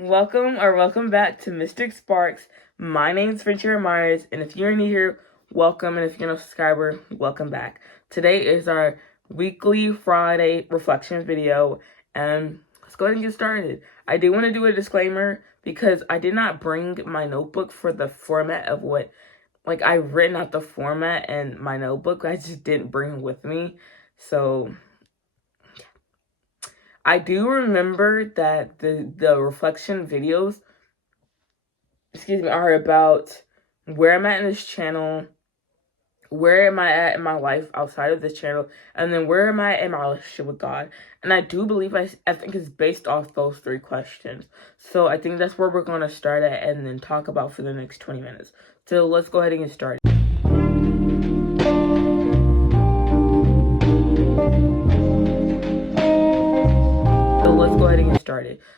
Welcome back to Mysticspark. My name's Ventura Myers, and if you're new here, welcome, and if you're no subscriber, welcome back. Today is our weekly Friday reflection video, and let's go ahead and get started. I do want to do a disclaimer because I did not bring my notebook for the format of what, I've written out the format in my notebook. I just didn't bring it with me, so I do remember that the reflection videos, are about where I'm at in this channel, where am I at in my life outside of this channel, and then where am I in my relationship with God. And I do believe, I think it's based off those three questions. So I think that's where we're going to start at and then talk about for the next 20 minutes. So let's go ahead and get started.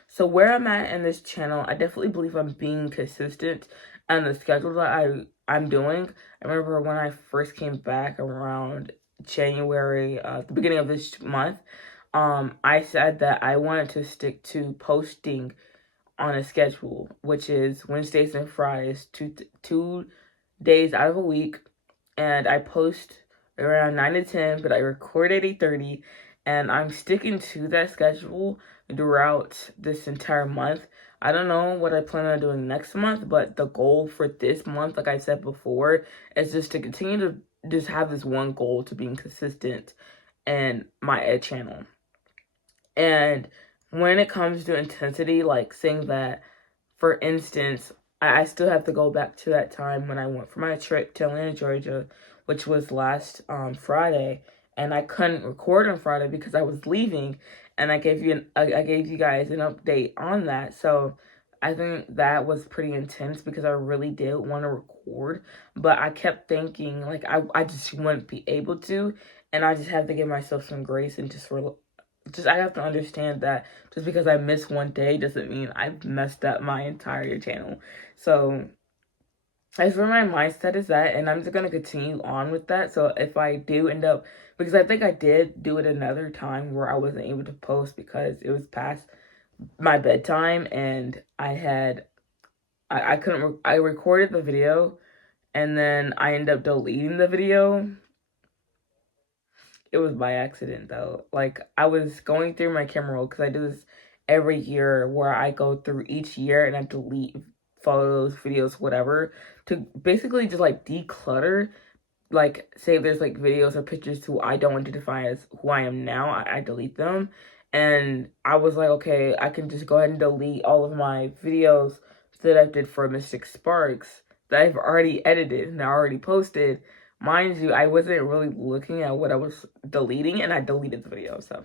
So where I'm at in this channel, I definitely believe I'm being consistent on the schedule that I'm doing. I remember when I first came back around January, the beginning of this month, I said that I wanted to stick to posting on a schedule, which is Wednesdays and Fridays, two days out of a week, and I post around 9 to 10, but I record at 8:30, and I'm sticking to that schedule throughout this entire month. I don't know what I plan on doing next month, but the goal for this month, like I said before, is just to continue to just have this one goal to being consistent in my ed channel. And when it comes to intensity, like saying that, for instance, I still have to go back to that time when I went for my trip to Atlanta, Georgia, which was last Friday, and I couldn't record on Friday because I was leaving, and I gave you guys an update on that. So I think that was pretty intense because I really did want to record, but I kept thinking like I just wouldn't be able to, and I just have to give myself some grace and just I have to understand that just because I miss one day doesn't mean I've messed up my entire channel. So that's where my mindset is at, and I'm just going to continue on with that. So if I do end up, because I think I did do it another time where I wasn't able to post because it was past my bedtime, and I couldn't, I recorded the video, and then I ended up deleting the video. It was by accident, though. Like, I was going through my camera roll, because I do this every year where I go through each year and I delete photos, videos, whatever, to basically just, like, declutter. Like, say there's, like, videos or pictures who I don't identify as who I am now, I delete them. And I was like, okay, I can just go ahead and delete all of my videos that I did for Mysticspark that I've already edited and I already posted. Mind you, I wasn't really looking at what I was deleting, and I deleted the video. So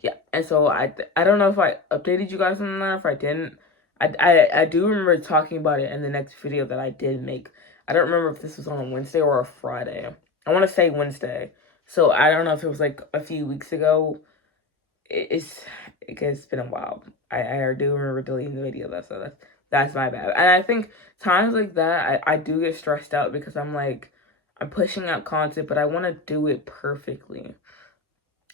yeah, and so I don't know if I updated you guys on that. If I didn't, I do remember talking about it in the next video that I did make. I don't remember if this was on a Wednesday or a Friday. I want to say Wednesday. So I don't know if it was like a few weeks ago. It's been a while. I do remember deleting the video though, so that's my bad. And I think times like that, I do get stressed out because I'm like, I'm pushing out content, but I want to do it perfectly.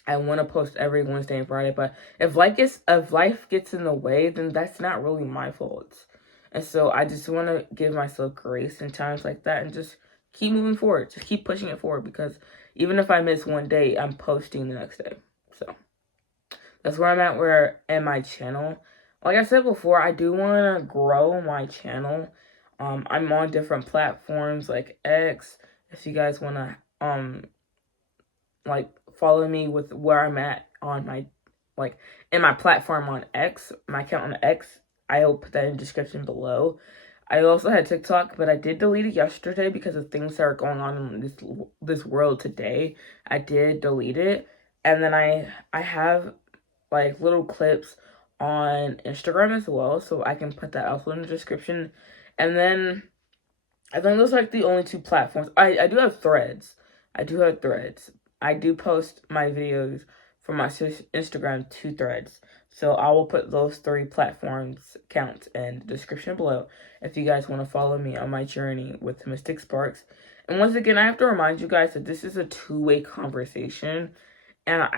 I want to post every Wednesday and Friday, but if life gets in the way, then that's not really my fault. And so I just want to give myself grace in times like that and just keep moving forward. Just keep pushing it forward, because even if I miss one day, I'm posting the next day. So that's where I'm at in my channel. Like I said before, I do want to grow my channel. I'm on different platforms like X. If you guys want to follow me with where I'm at on my in my platform on X, my account on X, I'll put that in the description below. I also had TikTok, but I did delete it yesterday because of things that are going on in this world today. I did delete it, and then I have like little clips on Instagram as well, so I can put that also in the description. And then I think those are like the only two platforms. I do have Threads. I do post my videos from my Instagram to Threads. So I will put those three platforms counts in the description below if you guys want to follow me on my journey with Mysticspark. And once again, I have to remind you guys that this is a two-way conversation, and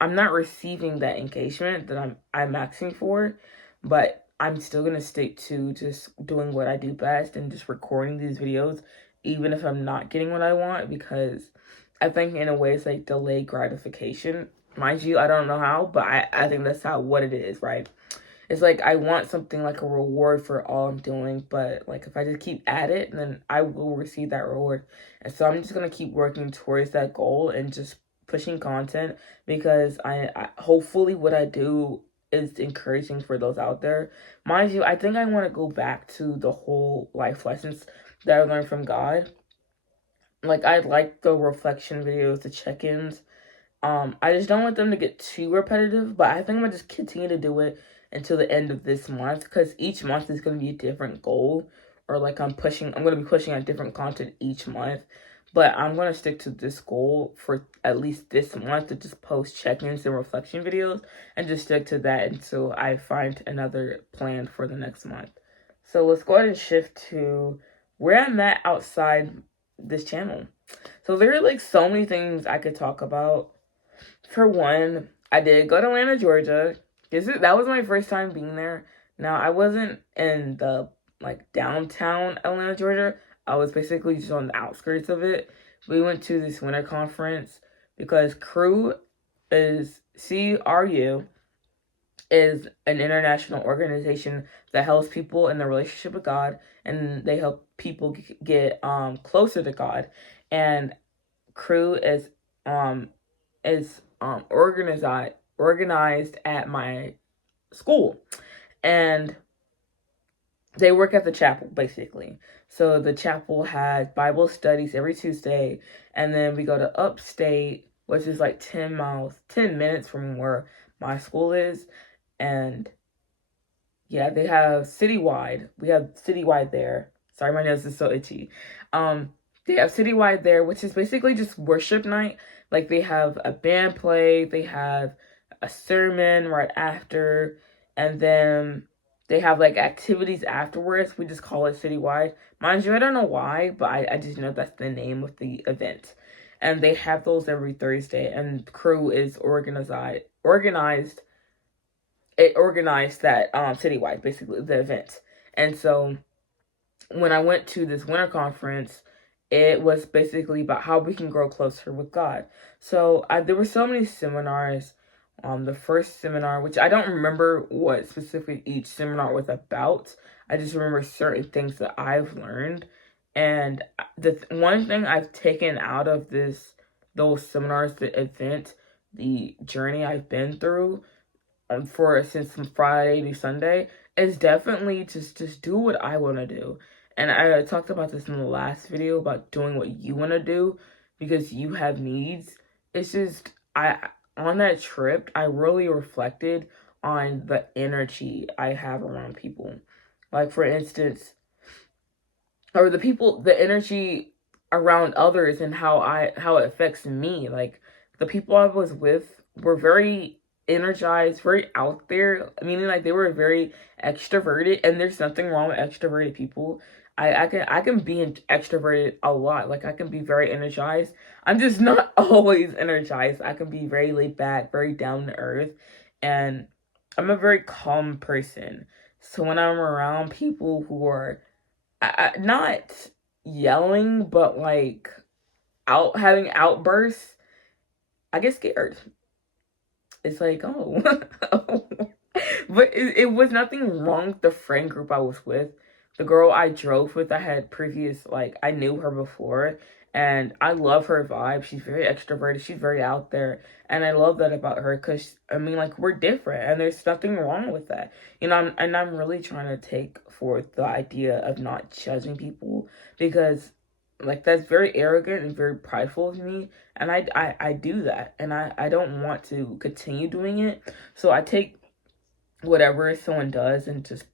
I'm not receiving that engagement that I'm asking for, but I'm still gonna stick to just doing what I do best and just recording these videos, even if I'm not getting what I want, because I think in a way it's like delayed gratification. Mind you, I don't know how, but I think that's how what it is, right? It's like I want something like a reward for all I'm doing, but like if I just keep at it, then I will receive that reward. And so I'm just gonna keep working towards that goal and just pushing content, because I hopefully what I do is encouraging for those out there. Mind you, I think I want to go back to the whole life lessons that I learned from God. Like I like the reflection videos, the check-ins. I just don't want them to get too repetitive, but I think I'm gonna just continue to do it until the end of this month, because each month is gonna be a different goal, or like I'm gonna be pushing on different content each month, but I'm gonna stick to this goal for at least this month to just post check-ins and reflection videos, and just stick to that until I find another plan for the next month. So let's go ahead and shift to where I'm at outside this channel. So there are like so many things I could talk about. For one, I did go to Atlanta, Georgia. That was my first time being there. Now, I wasn't in the like downtown Atlanta, Georgia. I was basically just on the outskirts of it. We went to this winter conference because CRU is an international organization that helps people in their relationship with God, and they help people get closer to God. And Crew is organized at my school, and they work at the chapel basically. So the chapel has Bible studies every Tuesday, and then we go to upstate, which is like 10 minutes from where my school is. And yeah, they have citywide. We have citywide there. Sorry, my nose is so itchy. They have citywide there, which is basically just worship night. Like they have a band play, they have a sermon right after, and then they have like activities afterwards. We just call it citywide. Mind you, I don't know why, but I just know that's the name of the event. And they have those every Thursday, and Crew is organized that citywide, basically, the event. And so when I went to this winter conference, it was basically about how we can grow closer with God. So there were so many seminars. The first seminar, which I don't remember what specifically each seminar was about, I just remember certain things that I've learned. And the one thing I've taken out of those seminars, the event, the journey I've been through, since from Friday to Sunday, is definitely just do what I want to do. And I talked about this in the last video about doing what you want to do because you have needs. It's just on that trip, I really reflected on the energy I have around people. Like for instance, or the energy around others, and how it affects me. Like the people I was with were very energized, very out there, meaning like they were very extroverted, and there's nothing wrong with extroverted people. I can be extroverted a lot. Like I can be very energized. I'm just not always energized. I can be very laid back, very down to earth, and I'm a very calm person. So when I'm around people who are not yelling, but like having outbursts, I get scared. It's like, oh, but it was nothing wrong with the friend group I was with. The girl I drove with, I had I knew her before, and I love her vibe. She's very extroverted. She's very out there, and I love that about her because, I mean, like, we're different, and there's nothing wrong with that. You know, I'm really trying to take forth the idea of not judging people, because, like, that's very arrogant and very prideful of me, and I do that, and I don't want to continue doing it. So I take whatever someone does and just,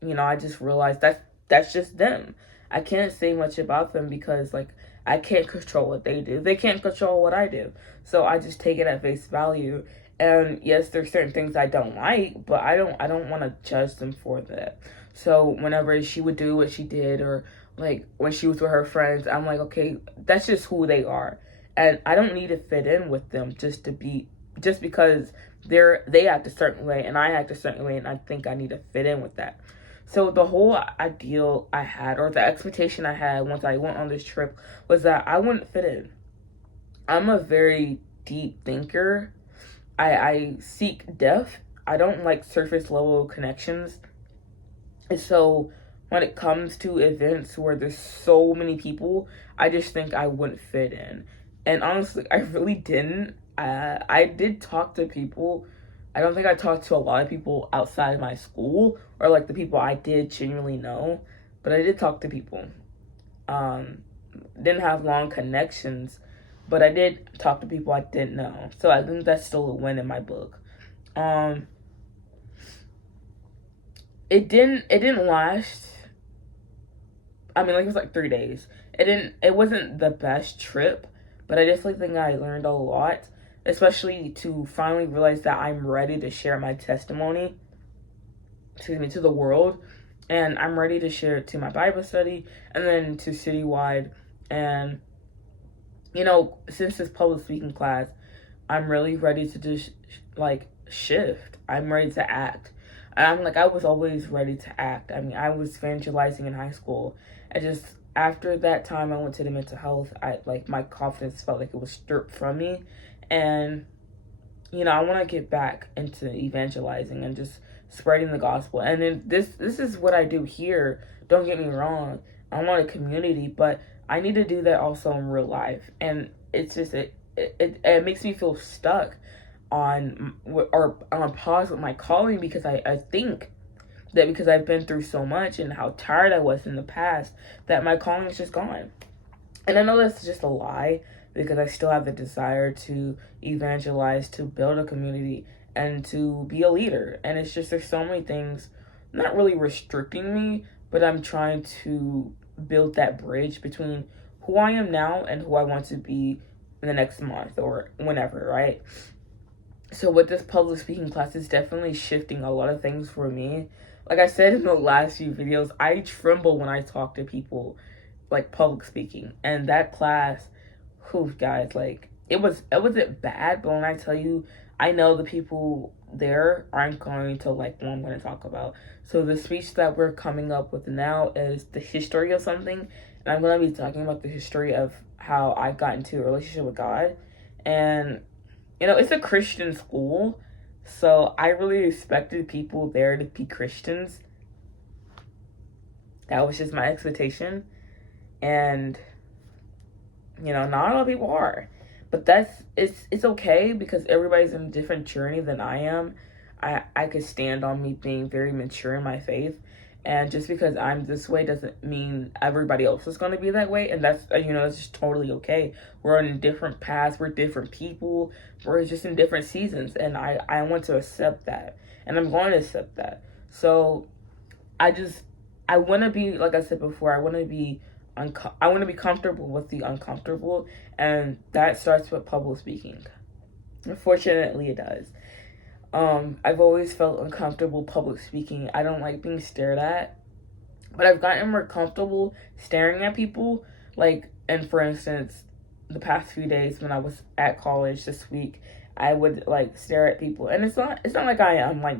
you know, I just realized that's just them. I can't say much about them because, like, I can't control what they do. They can't control what I do. So I just take it at face value. And yes, there's certain things I don't like, but I don't want to judge them for that. So whenever she would do what she did, or like when she was with her friends, I'm like, okay, that's just who they are. And I don't need to fit in with them just to be just because they act a certain way and I act a certain way, and I think I need to fit in with that. So the whole ideal I had, or the expectation I had once I went on this trip, was that I wouldn't fit in. I'm a very deep thinker. I seek depth. I don't like surface level connections. And so when it comes to events where there's so many people, I just think I wouldn't fit in. And honestly, I really didn't. I did talk to people. I don't think I talked to a lot of people outside my school, or like the people I did genuinely know, but I did talk to people. Um, didn't have long connections, but I did talk to people I didn't know. So I think that's still a win in my book. Um, it didn't last. I mean, like, it was like 3 days. It wasn't the best trip, but I definitely think I learned a lot, especially to finally realize that I'm ready to share my testimony, to the world. And I'm ready to share it to my Bible study and then to citywide. And, since this public speaking class, I'm really ready to just, like, shift. I'm ready to act. I was always ready to act. I mean, I was evangelizing in high school. I just, after that time I went to the mental health, my confidence felt like it was stripped from me. And, I want to get back into evangelizing and just spreading the gospel. And then this is what I do here. Don't get me wrong. I want a community, but I need to do that also in real life. And it's just, it makes me feel stuck on pause with my calling, because I think that because I've been through so much and how tired I was in the past, that my calling is just gone. And I know that's just a lie, because I still have the desire to evangelize, to build a community, and to be a leader. And it's just, there's so many things not really restricting me, but I'm trying to build that bridge between who I am now and who I want to be in the next month or whenever, right? So with this public speaking class, it's definitely shifting a lot of things for me. Like I said in the last few videos, I tremble when I talk to people, like, public speaking. And that class, guys, like, it wasn't bad, but when I tell you, I know the people there aren't going to like what I'm going to talk about. So the speech that we're coming up with now is the history of something, and I'm going to be talking about the history of how I got into a relationship with God. And it's a Christian school, so I really expected people there to be Christians. That was just my expectation. And, not a lot of people are. But it's okay, because everybody's in a different journey than I am. I could stand on me being very mature in my faith. And just because I'm this way doesn't mean everybody else is going to be that way. And that's, it's just totally okay. We're on different paths. We're different people. We're just in different seasons. And I want to accept that. And I'm going to accept that. So I want to be, like I said before, I want to be comfortable with the uncomfortable. And that starts with public speaking. Unfortunately, it does. I've always felt uncomfortable public speaking. I don't like being stared at, but I've gotten more comfortable staring at people. Like, and for instance, the past few days when I was at college this week, I would like stare at people, and it's not like I'm like,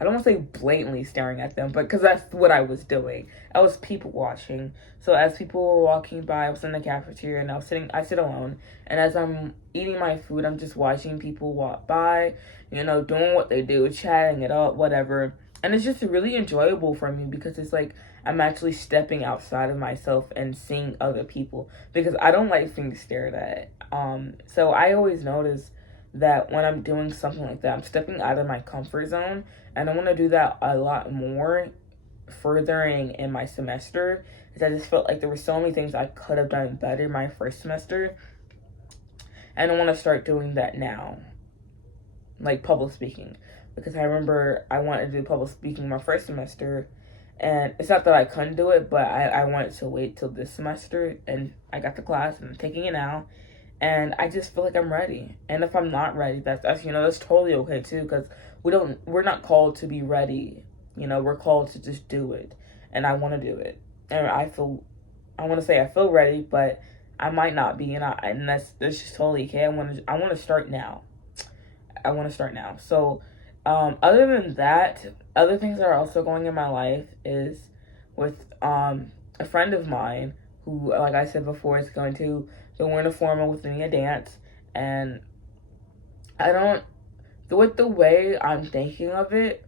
I don't want to say blatantly staring at them, but because that's what I was doing. I was people watching. So as people were walking by, I was in the cafeteria and I sit alone. And as I'm eating my food, I'm just watching people walk by, doing what they do, chatting it up, whatever. And it's just really enjoyable for me, because it's like I'm actually stepping outside of myself and seeing other people, because I don't like being stared at. So I always notice that when I'm doing something like that, I'm stepping out of my comfort zone. And I want to do that a lot more furthering in my semester, because I just felt like there were so many things I could have done better my first semester. And I want to start doing that now, like public speaking, because I remember I wanted to do public speaking my first semester, and it's not that I couldn't do it, but I wanted to wait till this semester, and I got the class and I'm taking it now. And I just feel like I'm ready. And if I'm not ready, that's that's totally okay too, because we're not called to be ready. We're called to just do it. And I want to do it. And I want to say I feel ready, but I might not be, and that's just totally okay. I want to start now. I want to start now. So other than that, other things that are also going in my life is with a friend of mine who, like I said before, is going to the Winter Formal with me a dance. And I don't, with the way I'm thinking of it,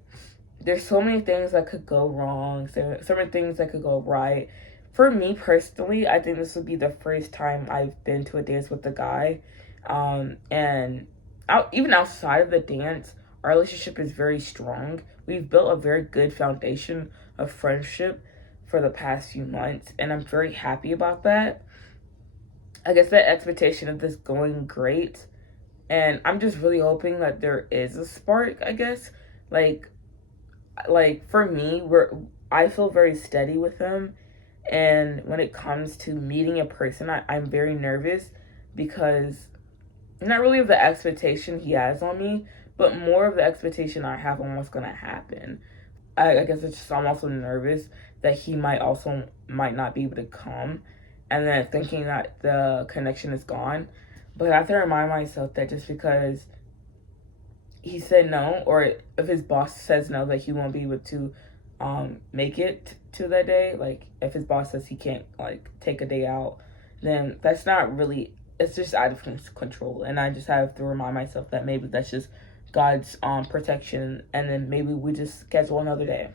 there's so many things that could go wrong, so many things that could go right. For me personally, I think this would be the first time I've been to a dance with a guy. And even outside of the dance, our relationship is very strong. We've built a very good foundation of friendship for the past few months, and I'm very happy about that. I guess that expectation of this going great, and I'm just really hoping that there is a spark, I guess. Like for me, I feel very steady with him, and when it comes to meeting a person, I'm very nervous because not really of the expectation he has on me, but more of the expectation I have on what's gonna happen. I guess it's just I'm also nervous that he might not be able to come, and then thinking that the connection is gone. But I have to remind myself that just because he said no, or if his boss says no, that he won't be able to make it to that day. Like if his boss says he can't like take a day out, then that's not really, it's just out of control. And I just have to remind myself that maybe that's just God's protection, and then maybe we just schedule another day.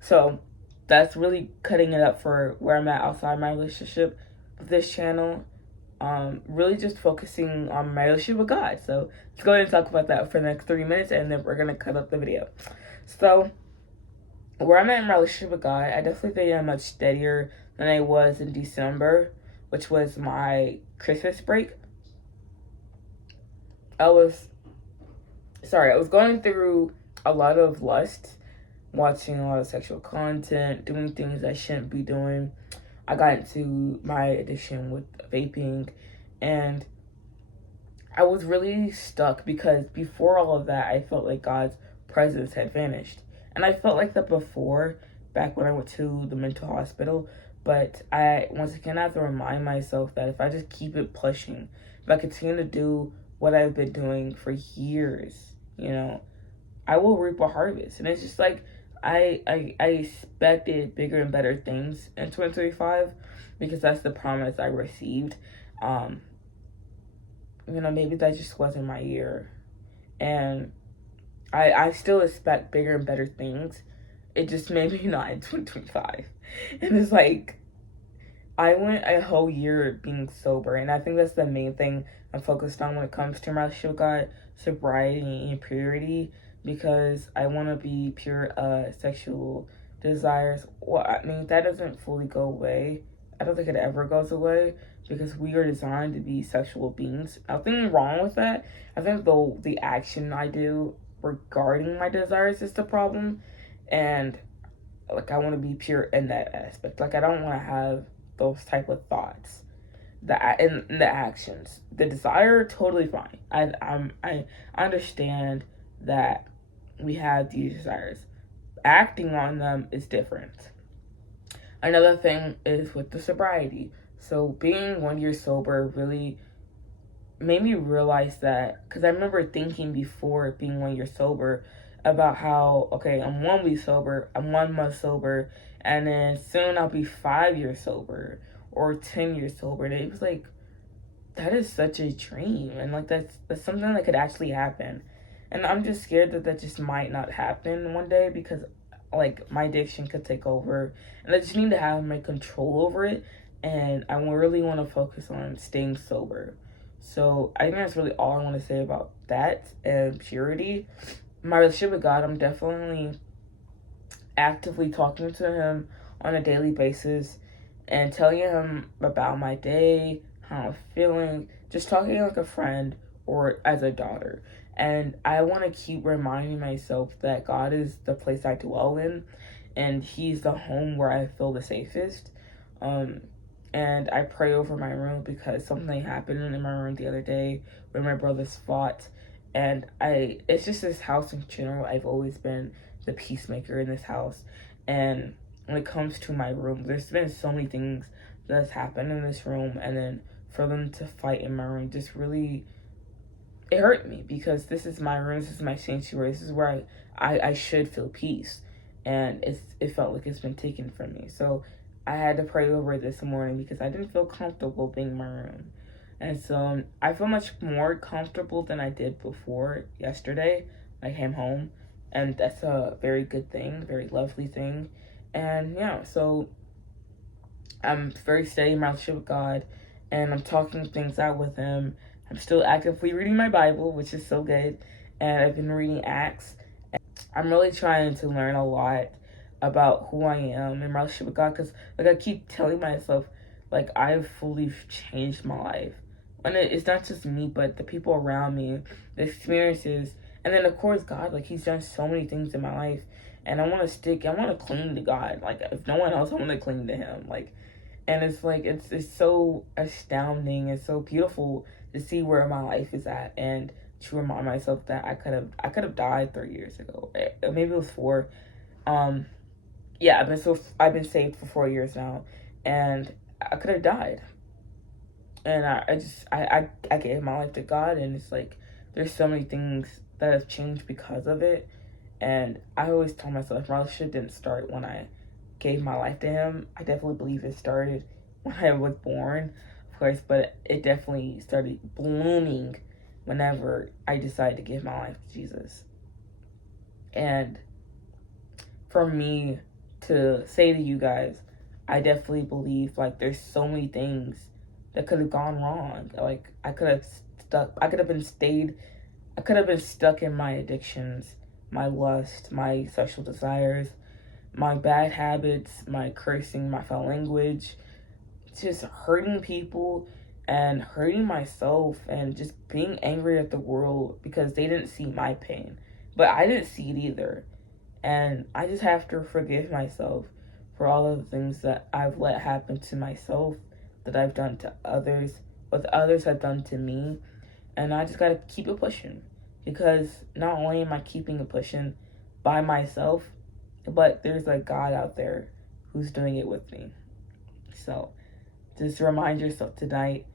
So that's really cutting it up for where I'm at outside my relationship with this channel. Really just focusing on my relationship with God. So let's go ahead and talk about that for the next 3 minutes, and then we're gonna cut up the video. So where I'm at in my relationship with God, I definitely think I'm much steadier than I was in December, which was my Christmas break. I was going through a lot of lust, watching a lot of sexual content, doing things I shouldn't be doing. I got into my addiction with vaping, and I was really stuck because before all of that, I felt like God's presence had vanished. And I felt like that before, back when I went to the mental hospital. But I, once again, I have to remind myself that if I just keep it pushing, if I continue to do what I've been doing for years, I will reap a harvest. And it's just like, I expected bigger and better things in 2025 because that's the promise I received. Maybe that just wasn't my year. And I still expect bigger and better things. It just maybe not in 2025. And it's like, I went a whole year being sober, and I think that's the main thing I'm focused on when it comes to my relationship with God, sobriety and purity, because I want to be pure sexual desires. Well, I mean, that doesn't fully go away. I don't think it ever goes away because we are designed to be sexual beings. Nothing wrong with that. I think though the action I do regarding my desires is the problem, and like I want to be pure in that aspect. Like I don't want to have those type of thoughts, the actions. The desire, totally fine. I understand that we have these desires. Acting on them is different. Another thing is with the sobriety. So being 1 year sober really made me realize that, because I remember thinking before being 1 year sober about how, okay, I'm 1 week sober, I'm 1 month sober, and then soon I'll be 5 years sober or 10 years sober. And it was like, that is such a dream, and like that's something that could actually happen. And I'm just scared that that just might not happen one day because like my addiction could take over, and I just need to have my control over it. And I really want to focus on staying sober. So I think that's really all I want to say about that and purity. My relationship with God, I'm definitely actively talking to him on a daily basis and telling him about my day, how I'm feeling, just talking like a friend or as a daughter. And I want to keep reminding myself that God is the place I dwell in, and he's the home where I feel the safest. And I pray over my room because something happened in my room the other day where my brothers fought. And it's just this house in general. I've always been the peacemaker in this house. And when it comes to my room, there's been so many things that's happened in this room. And then for them to fight in my room just really, it hurt me because this is my room, this is my sanctuary, this is where I should feel peace. And it felt like it's been taken from me. So I had to pray over it this morning because I didn't feel comfortable being in my room. And so I feel much more comfortable than I did before yesterday. I came home, and that's a very good thing, very lovely thing. And yeah, so I'm very steady in my relationship with God, and I'm talking things out with Him. I'm still actively reading my Bible, which is so good, and I've been reading Acts. I'm really trying to learn a lot about who I am in my relationship with God, because like I keep telling myself, like I've fully changed my life. And it's not just me, but the people around me, the experiences, and then of course God, like He's done so many things in my life, and I want to cling to God. Like if no one else, I want to cling to Him. Like, and it's like it's so astounding, it's so beautiful to see where my life is at, and to remind myself that I could have died 3 years ago. Maybe it was 4. Yeah, I've been saved for 4 years now, and I could have died. And I gave my life to God, and it's like there's so many things that have changed because of it. And I always tell myself my relationship didn't start when I gave my life to Him. I definitely believe it started when I was born, of course, but it definitely started blooming whenever I decided to give my life to Jesus. And for me to say to you guys, I definitely believe like there's so many things that could have gone wrong. Like I could have been stuck in my addictions, my lust, my sexual desires, my bad habits, my cursing, my foul language, just hurting people and hurting myself, and just being angry at the world because they didn't see my pain. But I didn't see it either. And I just have to forgive myself for all of the things that I've let happen to myself, that I've done to others, what others have done to me. And I just got to keep it pushing, because not only am I keeping it pushing by myself, but there's a God out there who's doing it with me. So just remind yourself tonight,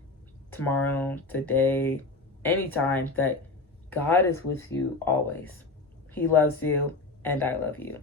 tomorrow, today, anytime, that God is with you always. He loves you, and I love you.